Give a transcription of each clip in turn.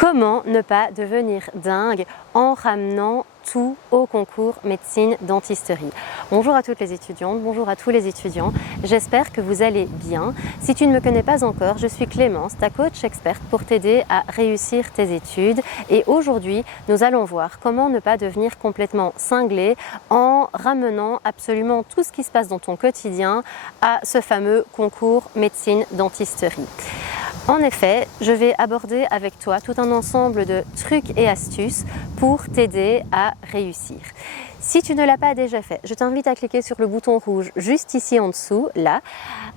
Comment ne pas devenir dingue en ramenant tout au concours médecine dentisterie? Bonjour à toutes les étudiantes, bonjour à tous les étudiants, j'espère que vous allez bien. Si tu ne me connais pas encore, je suis Clémence, ta coach experte pour t'aider à réussir tes études. Et aujourd'hui, nous allons voir comment ne pas devenir complètement cinglé en ramenant absolument tout ce qui se passe dans ton quotidien à ce fameux concours médecine dentisterie. En effet, je vais aborder avec toi tout un ensemble de trucs et astuces pour t'aider à réussir. Si tu ne l'as pas déjà fait, je t'invite à cliquer sur le bouton rouge juste ici en dessous, là,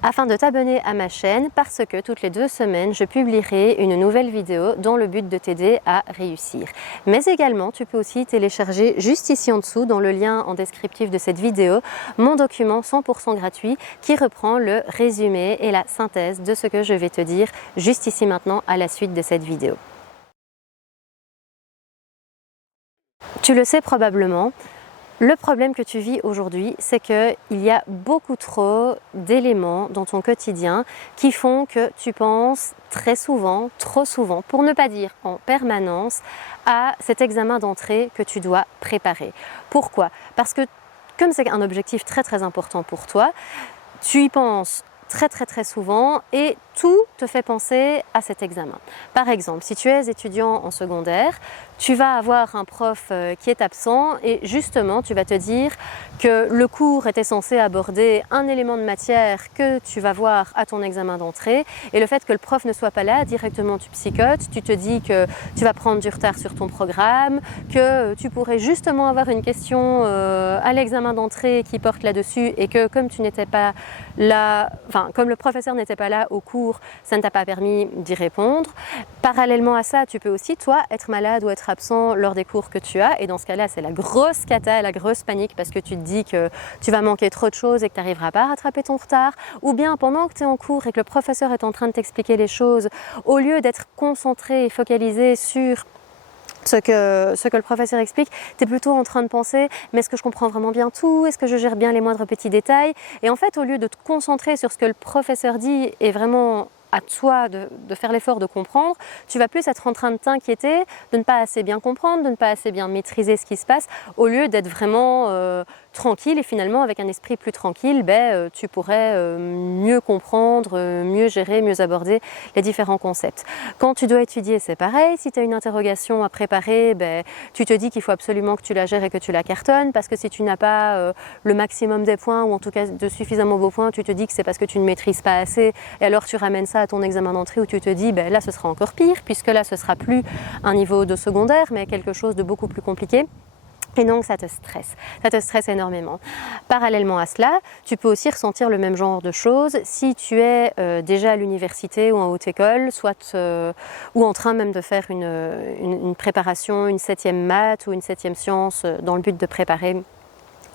afin de t'abonner à ma chaîne parce que toutes les 2 semaines, je publierai une nouvelle vidéo dans le but de t'aider à réussir. Mais également, tu peux aussi télécharger juste ici en dessous, dans le lien en descriptif de cette vidéo, mon document 100% gratuit qui reprend le résumé et la synthèse de ce que je vais te dire juste ici maintenant à la suite de cette vidéo. Tu le sais probablement, le problème que tu vis aujourd'hui, c'est qu'il y a beaucoup trop d'éléments dans ton quotidien qui font que tu penses très souvent, trop souvent, pour ne pas dire en permanence, à cet examen d'entrée que tu dois préparer. Pourquoi? Parce que comme c'est un objectif très important pour toi, tu y penses très souvent et tout te fait penser à cet examen. Par exemple, si tu es étudiant en secondaire, tu vas avoir un prof qui est absent et justement tu vas te dire que le cours était censé aborder un élément de matière que tu vas voir à ton examen d'entrée et le fait que le prof ne soit pas là, directement tu psychotes, tu te dis que tu vas prendre du retard sur ton programme, que tu pourrais justement avoir une question à l'examen d'entrée qui porte là-dessus et que comme tu n'étais pas là, comme le professeur n'était pas là au cours, ça ne t'a pas permis d'y répondre. Parallèlement à ça, tu peux aussi, toi, être malade ou être absent lors des cours que tu as. Et dans ce cas-là, c'est la grosse cata, la grosse panique parce que tu te dis que tu vas manquer trop de choses et que tu n'arriveras pas à rattraper ton retard. Ou bien pendant que tu es en cours et que le professeur est en train de t'expliquer les choses, au lieu d'être concentré et focalisé sur ce que le professeur explique, tu es plutôt en train de penser mais est-ce que je comprends vraiment bien tout? Est-ce que je gère bien les moindres petits détails? Et en fait, au lieu de te concentrer sur ce que le professeur dit et vraiment à toi de faire l'effort de comprendre, tu vas plus être en train de t'inquiéter, de ne pas assez bien comprendre, de ne pas assez bien maîtriser ce qui se passe, au lieu d'être vraiment tranquille et finalement avec un esprit plus tranquille, tu pourrais mieux comprendre, mieux gérer, mieux aborder les différents concepts. Quand tu dois étudier, c'est pareil, si tu as une interrogation à préparer, tu te dis qu'il faut absolument que tu la gères et que tu la cartonnes, parce que si tu n'as pas le maximum des points ou en tout cas de suffisamment beaux points, tu te dis que c'est parce que tu ne maîtrises pas assez et alors tu ramènes ça à ton examen d'entrée où tu te dis là ce sera encore pire puisque là ce sera plus un niveau de secondaire mais quelque chose de beaucoup plus compliqué. Et donc ça te stresse énormément. Parallèlement à cela, tu peux aussi ressentir le même genre de choses si tu es déjà à l'université ou en haute école, soit ou en train même de faire une préparation, une 7e maths ou une 7e science dans le but de préparer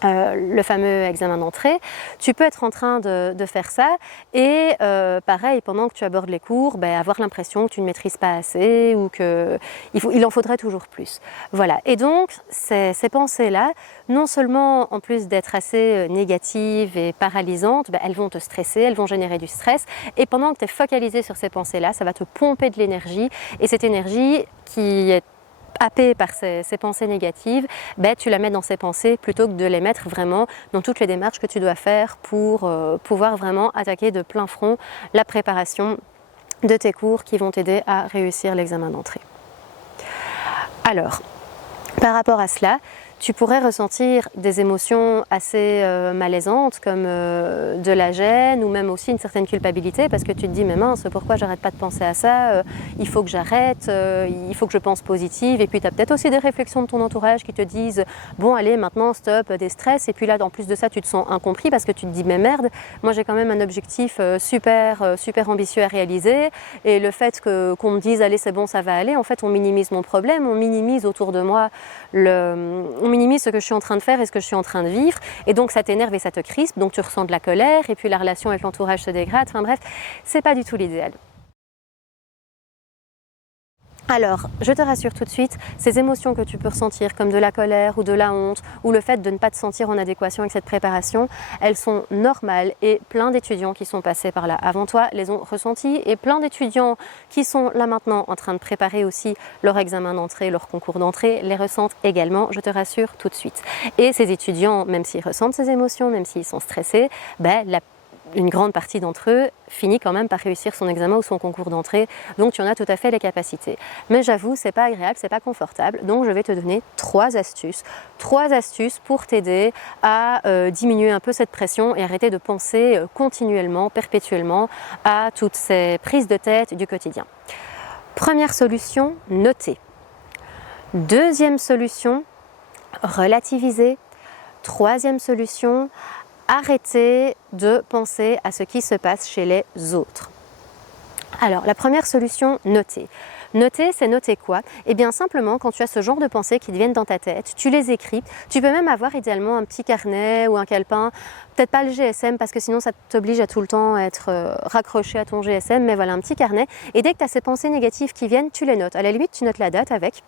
le fameux examen d'entrée. Tu peux être en train de faire ça et pareil, pendant que tu abordes les cours, avoir l'impression que tu ne maîtrises pas assez ou qu'il en faudrait toujours plus. Voilà. Et donc, ces pensées-là, non seulement en plus d'être assez négatives et paralysantes, elles vont te stresser, elles vont générer du stress et pendant que tu es focalisé sur ces pensées-là, ça va te pomper de l'énergie et cette énergie qui est happée par ces pensées négatives, tu la mets dans ces pensées plutôt que de les mettre vraiment dans toutes les démarches que tu dois faire pour pouvoir vraiment attaquer de plein front la préparation de tes cours qui vont t'aider à réussir l'examen d'entrée. Alors, par rapport à cela, tu pourrais ressentir des émotions assez malaisantes comme de la gêne ou même aussi une certaine culpabilité parce que tu te dis mais mince, pourquoi j'arrête pas de penser à ça, il faut que j'arrête, il faut que je pense positive et puis tu as peut-être aussi des réflexions de ton entourage qui te disent bon allez maintenant stop des stress et puis là en plus de ça tu te sens incompris parce que tu te dis mais merde, moi j'ai quand même un objectif super ambitieux à réaliser et le fait qu'on me dise allez c'est bon ça va aller, en fait on minimise mon problème, on minimise autour de moi on minimise ce que je suis en train de faire et ce que je suis en train de vivre et donc ça t'énerve et ça te crispe, donc tu ressens de la colère et puis la relation avec l'entourage se dégrade, enfin bref, c'est pas du tout l'idéal. Alors, je te rassure tout de suite, ces émotions que tu peux ressentir, comme de la colère ou de la honte, ou le fait de ne pas te sentir en adéquation avec cette préparation, elles sont normales et plein d'étudiants qui sont passés par là avant toi les ont ressenties et plein d'étudiants qui sont là maintenant en train de préparer aussi leur examen d'entrée, leur concours d'entrée, les ressentent également, je te rassure tout de suite. Et ces étudiants, même s'ils ressentent ces émotions, même s'ils sont stressés, une grande partie d'entre eux finit quand même par réussir son examen ou son concours d'entrée, donc tu en as tout à fait les capacités. Mais j'avoue, c'est pas agréable, c'est pas confortable, donc je vais te donner trois astuces pour t'aider à diminuer un peu cette pression et arrêter de penser continuellement, perpétuellement à toutes ces prises de tête du quotidien. Première solution, noter. Deuxième solution, relativiser. Troisième solution, arrêter de penser à ce qui se passe chez les autres. Alors, la première solution, noter. Noter, c'est noter quoi? Eh bien, simplement, quand tu as ce genre de pensées qui te viennent dans ta tête, tu les écris. Tu peux même avoir idéalement un petit carnet ou un calepin. Peut-être pas le GSM parce que sinon ça t'oblige à tout le temps à être raccroché à ton GSM, mais voilà, un petit carnet. Et dès que tu as ces pensées négatives qui viennent, tu les notes. À la limite, tu notes la date avec.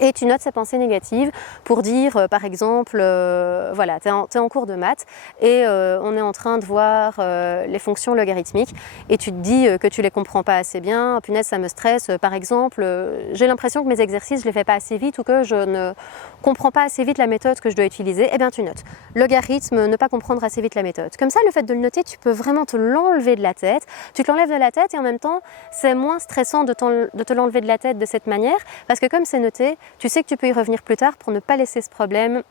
Et tu notes ces pensées négatives pour dire, par exemple, voilà, tu es en cours de maths et on est en train de voir les fonctions logarithmiques et tu te dis que tu les comprends pas assez bien, punaise, ça me stresse. Par exemple, j'ai l'impression que mes exercices, je les fais pas assez vite ou que je ne comprends pas assez vite la méthode que je dois utiliser. Eh bien, tu notes. Logarithme, ne pas comprendre assez vite la méthode. Comme ça, le fait de le noter, tu peux vraiment te l'enlever de la tête. Tu te l'enlèves de la tête et en même temps, c'est moins stressant de te l'enlever de la tête de cette manière parce que comme c'est noté, tu sais que tu peux y revenir plus tard pour ne pas laisser ce problème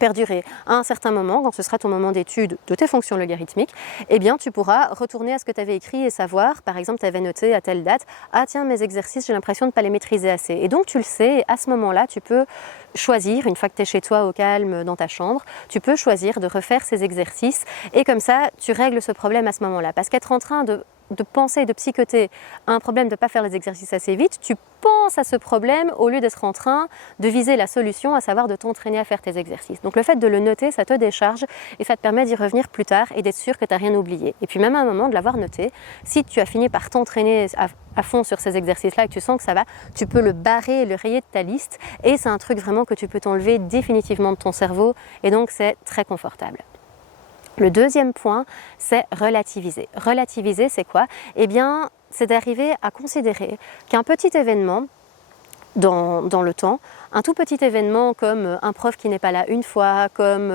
perdurer. À un certain moment, quand ce sera ton moment d'étude de tes fonctions logarithmiques, eh bien tu pourras retourner à ce que tu avais écrit et savoir, par exemple tu avais noté à telle date, ah tiens mes exercices j'ai l'impression de ne pas les maîtriser assez. Et donc tu le sais, et à ce moment-là tu peux choisir, une fois que tu es chez toi au calme dans ta chambre, tu peux choisir de refaire ces exercices et comme ça tu règles ce problème à ce moment-là. Parce qu'être en train de penser, de psychoter à un problème de ne pas faire les exercices assez vite, tu penses à ce problème au lieu d'être en train de viser la solution, à savoir de t'entraîner à faire tes exercices. Donc le fait de le noter, ça te décharge et ça te permet d'y revenir plus tard et d'être sûr que tu n'as rien oublié. Et puis même à un moment de l'avoir noté, si tu as fini par t'entraîner à fond sur ces exercices-là et que tu sens que ça va, tu peux le barrer et le rayer de ta liste et c'est un truc vraiment que tu peux t'enlever définitivement de ton cerveau et donc c'est très confortable. Le deuxième point, c'est relativiser. Relativiser, c'est quoi? Eh bien, c'est d'arriver à considérer qu'un petit événement dans le temps, un tout petit événement comme un prof qui n'est pas là une fois, comme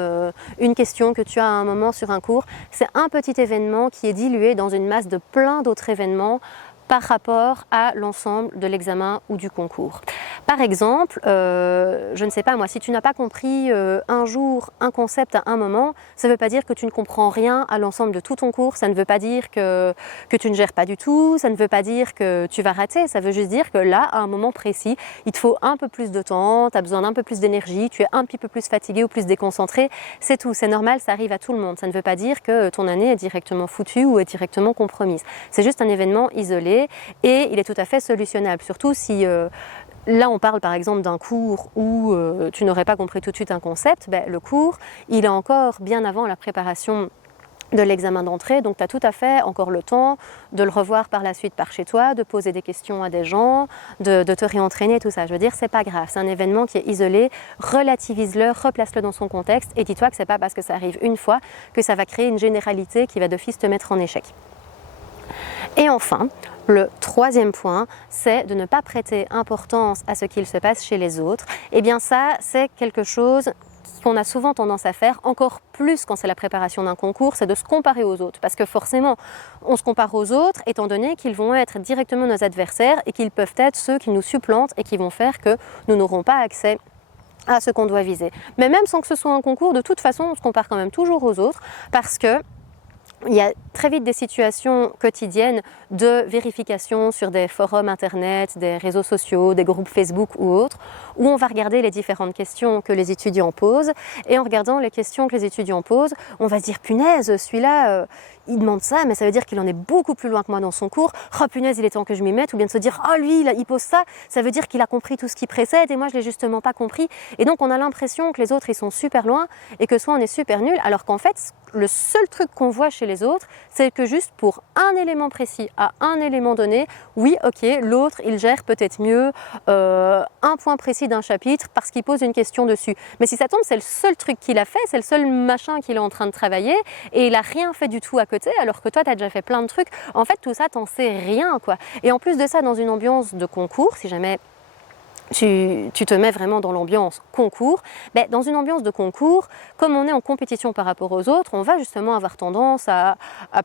une question que tu as à un moment sur un cours, c'est un petit événement qui est dilué dans une masse de plein d'autres événements par rapport à l'ensemble de l'examen ou du concours. Par exemple, je ne sais pas moi, si tu n'as pas compris un jour un concept à un moment, ça ne veut pas dire que tu ne comprends rien à l'ensemble de tout ton cours, ça ne veut pas dire que tu ne gères pas du tout, ça ne veut pas dire que tu vas rater, ça veut juste dire que là, à un moment précis, il te faut un peu plus de temps, tu as besoin d'un peu plus d'énergie, tu es un petit peu plus fatigué ou plus déconcentré, c'est tout, c'est normal, ça arrive à tout le monde, ça ne veut pas dire que ton année est directement foutue ou est directement compromise. C'est juste un événement isolé et il est tout à fait solutionnable, surtout si là on parle par exemple d'un cours où tu n'aurais pas compris tout de suite un concept, le cours il est encore bien avant la préparation de l'examen d'entrée, donc tu as tout à fait encore le temps de le revoir par la suite par chez toi, de poser des questions à des gens, de te réentraîner, tout ça. Je veux dire, c'est pas grave, c'est un événement qui est isolé, relativise-le, replace-le dans son contexte et dis-toi que c'est pas parce que ça arrive une fois que ça va créer une généralité qui va d'office te mettre en échec. Et enfin, le troisième point, c'est de ne pas prêter importance à ce qu'il se passe chez les autres. Eh bien ça, c'est quelque chose qu'on a souvent tendance à faire, encore plus quand c'est la préparation d'un concours, c'est de se comparer aux autres. Parce que forcément, on se compare aux autres, étant donné qu'ils vont être directement nos adversaires et qu'ils peuvent être ceux qui nous supplantent et qui vont faire que nous n'aurons pas accès à ce qu'on doit viser. Mais même sans que ce soit un concours, de toute façon, on se compare quand même toujours aux autres parce que il y a très vite des situations quotidiennes de vérification sur des forums internet, des réseaux sociaux, des groupes Facebook ou autres, où on va regarder les différentes questions que les étudiants posent. Et en regardant les questions que les étudiants posent, on va se dire, punaise, celui-là, il demande ça, mais ça veut dire qu'il en est beaucoup plus loin que moi dans son cours. Oh punaise, il est temps que je m'y mette. Ou bien de se dire, oh lui, il pose ça, ça veut dire qu'il a compris tout ce qui précède et moi je l'ai justement pas compris. Et donc on a l'impression que les autres ils sont super loin et que soit on est super nul, alors qu'en fait le seul truc qu'on voit chez les autres, c'est que juste pour un élément précis, à un élément donné, oui ok, l'autre il gère peut-être mieux un point précis d'un chapitre parce qu'il pose une question dessus. Mais si ça tombe, c'est le seul truc qu'il a fait, c'est le seul machin qu'il est en train de travailler et il a rien fait du tout à côté, alors que toi tu as déjà fait plein de trucs. En fait tout ça t'en sais rien quoi. Et en plus de ça, dans une ambiance de concours, si jamais tu te mets vraiment dans l'ambiance concours, mais dans une ambiance de concours, comme on est en compétition par rapport aux autres, on va justement avoir tendance à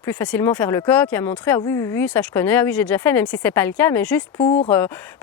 plus facilement faire le coq et à montrer « ah oui, oui, oui, ça je connais, ah oui, j'ai déjà fait », même si c'est pas le cas, mais juste pour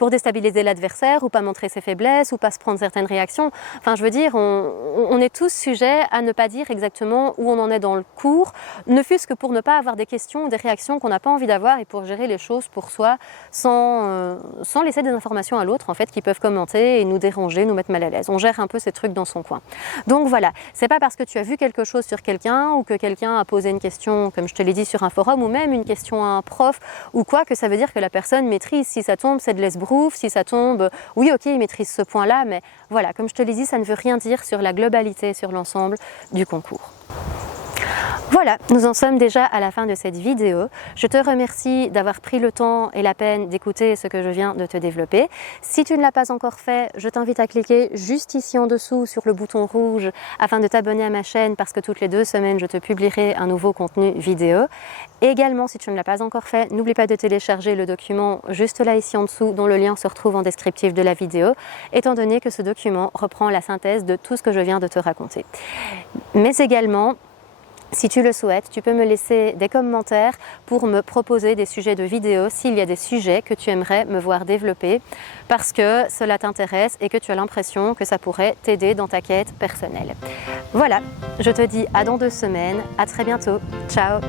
déstabiliser l'adversaire ou pas montrer ses faiblesses ou pas se prendre certaines réactions. Enfin, je veux dire, on est tous sujets à ne pas dire exactement où on en est dans le cours, ne fût-ce que pour ne pas avoir des questions ou des réactions qu'on n'a pas envie d'avoir et pour gérer les choses pour soi sans laisser des informations à l'autre, en fait, qui peuvent commenter et nous déranger, nous mettre mal à l'aise. On gère un peu ces trucs dans son coin. Donc voilà, c'est pas parce que tu as vu quelque chose sur quelqu'un ou que quelqu'un a posé une question, comme je te l'ai dit, sur un forum ou même une question à un prof ou quoi, que ça veut dire que la personne maîtrise. Si ça tombe, c'est de l'esbrouf. Si ça tombe, oui ok, il maîtrise ce point-là, mais voilà, comme je te l'ai dit, ça ne veut rien dire sur la globalité, sur l'ensemble du concours. Voilà, nous en sommes déjà à la fin de cette vidéo. Je te remercie d'avoir pris le temps et la peine d'écouter ce que je viens de te développer. Si tu ne l'as pas encore fait, je t'invite à cliquer juste ici en dessous sur le bouton rouge afin de t'abonner à ma chaîne parce que toutes les 2 semaines, je te publierai un nouveau contenu vidéo. Également, si tu ne l'as pas encore fait, n'oublie pas de télécharger le document juste là ici en dessous dont le lien se retrouve en descriptif de la vidéo, étant donné que ce document reprend la synthèse de tout ce que je viens de te raconter. Mais également, si tu le souhaites, tu peux me laisser des commentaires pour me proposer des sujets de vidéo s'il y a des sujets que tu aimerais me voir développer parce que cela t'intéresse et que tu as l'impression que ça pourrait t'aider dans ta quête personnelle. Voilà, je te dis à dans 2 semaines, à très bientôt, ciao!